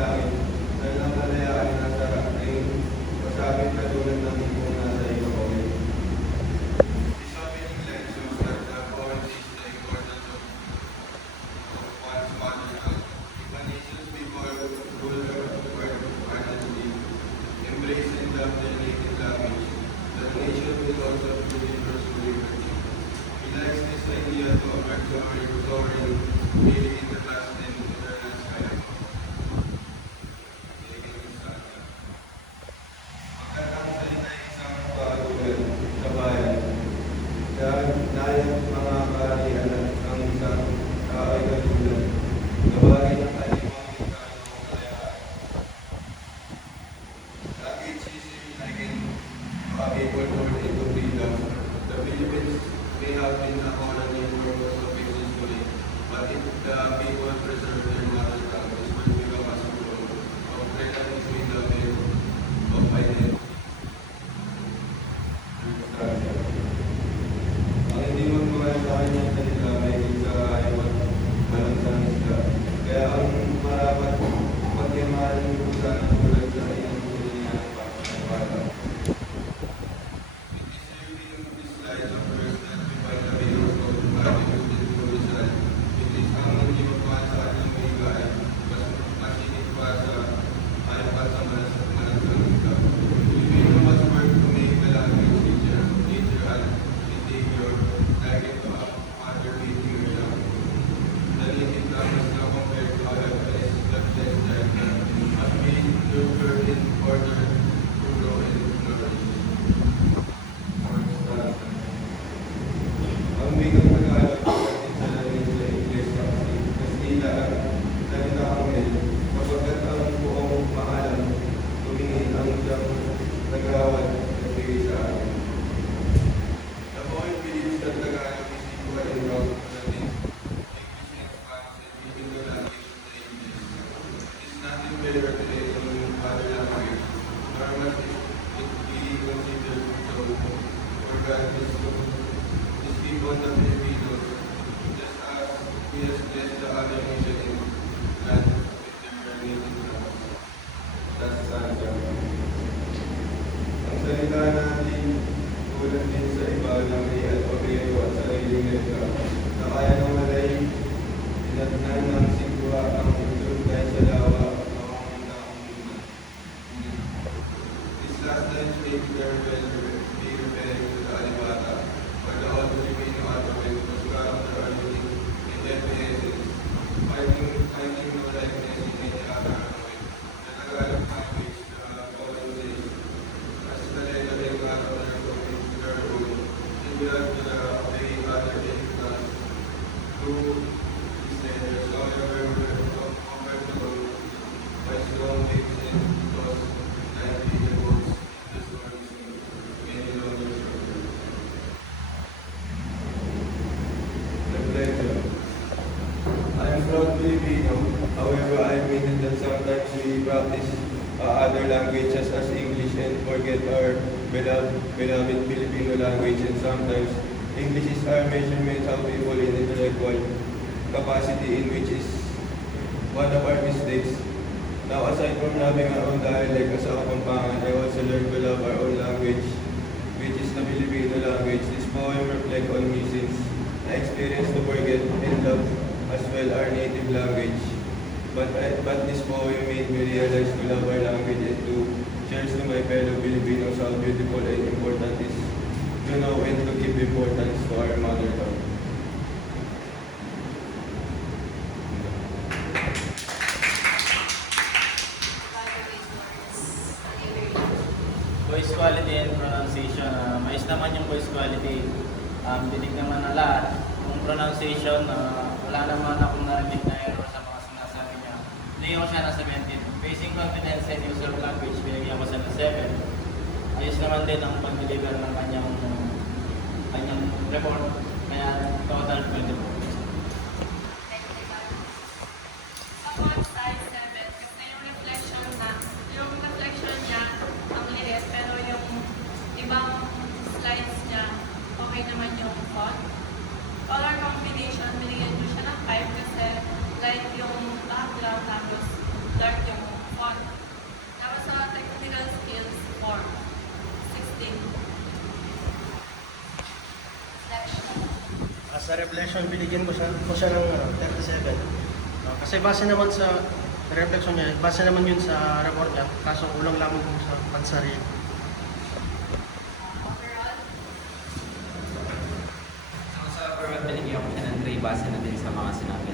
langit, dahil ang kalayaan ay nasa ay masabit katulad ng ibong nasa ibabaw. These opening lectures that point is the importance of one's mother tongue. If a nation's people will learn to work ardently, embrace and love their native language, the nation will also truly pursue liberty. He likes this idea to emerge soaring, really in the past and eternal sky above. Magandang salita ay isang pagkagulan sa bayan. Dahil nayang mga kaharian at ang isang ay katulad. Gabagay ng kalimang ikano ng kalayaan. Language is like in people born into freedom. The Philippines may have been a colony for most of its history, but if the people preserve their mother tongue, this will become a symbol of relative freedom and of identity. Ang hindi magmahal sa kanyang salita may isa ay malansang isda. Kaya ang marapat pagkimahan niyo po sana tulad sa iyong siningan ng bata. Ang bigang pag-aalap natin sa langit sa Iglesia Kastila at Salita Angel, kapagkat ang buong maalam, tumingin ang siyang nagawad at bigay sa atin. The poet believes that Tagalog is equal in round to Latin, English and Spanish, and even the language of the English. It is not inferior to any other language, nor must it be considered so, for God is so on the Filipinos, just as we have blessed the other nation in land with their native tongue. That's Santa. Ang salita natin tulad din sa iba ng alpabeto at sariling letra na kaya ng malay tinatnan ng sigura ang ulo dahil sa lawa at pamamundang umunat. This last line may be referring to the Alibata, but the other remaining alphabet was character in every essence, finding no likeness in any other alphabet. The Tagalog language, the colonization, as the letter and character of their own, similar to the very other entities, through these letters, however, were convertible by strong links and because 90 evolves in the stories many longer structures. I'm proud Filipino, however I admitted that sometimes we practice other languages as English and forget our beloved Filipino language, and sometimes English is our measurement of people in intellectual capacity, in which is one of our mistakes. Now, aside from loving our own dialect as a Kapampangan, I also learned to love our own language, which is the Filipino language. This poem reflects on me since I experienced to forget and love as well our native language. But this poem made me realize to love our language and to share to my fellow Filipinos how beautiful and important is to know and to give importance to our mother tongue. Voice quality and pronunciation. Mais naman yung voice quality. Dinig naman na lahat. Yung pronunciation, wala naman akong narinig na error sa mga sinasabi niya. Hindi ko siya na 17. Basic confidence and use of language, binigyan ko siya na 7. Ayos naman din ang pag-deliver ng kanyang report. Kaya total 24. Color combination, binigyan ko siya ng 5 kasi light yung background tapos dark yung Sa reflection, binigyan ko siya ng 37. Kasi base naman sa reflection niya, base naman yun sa report niya, kaso kulang lamang po sa pansarili. Sa overall, binigyan ko siya ng 3 base na din sa mga sinabi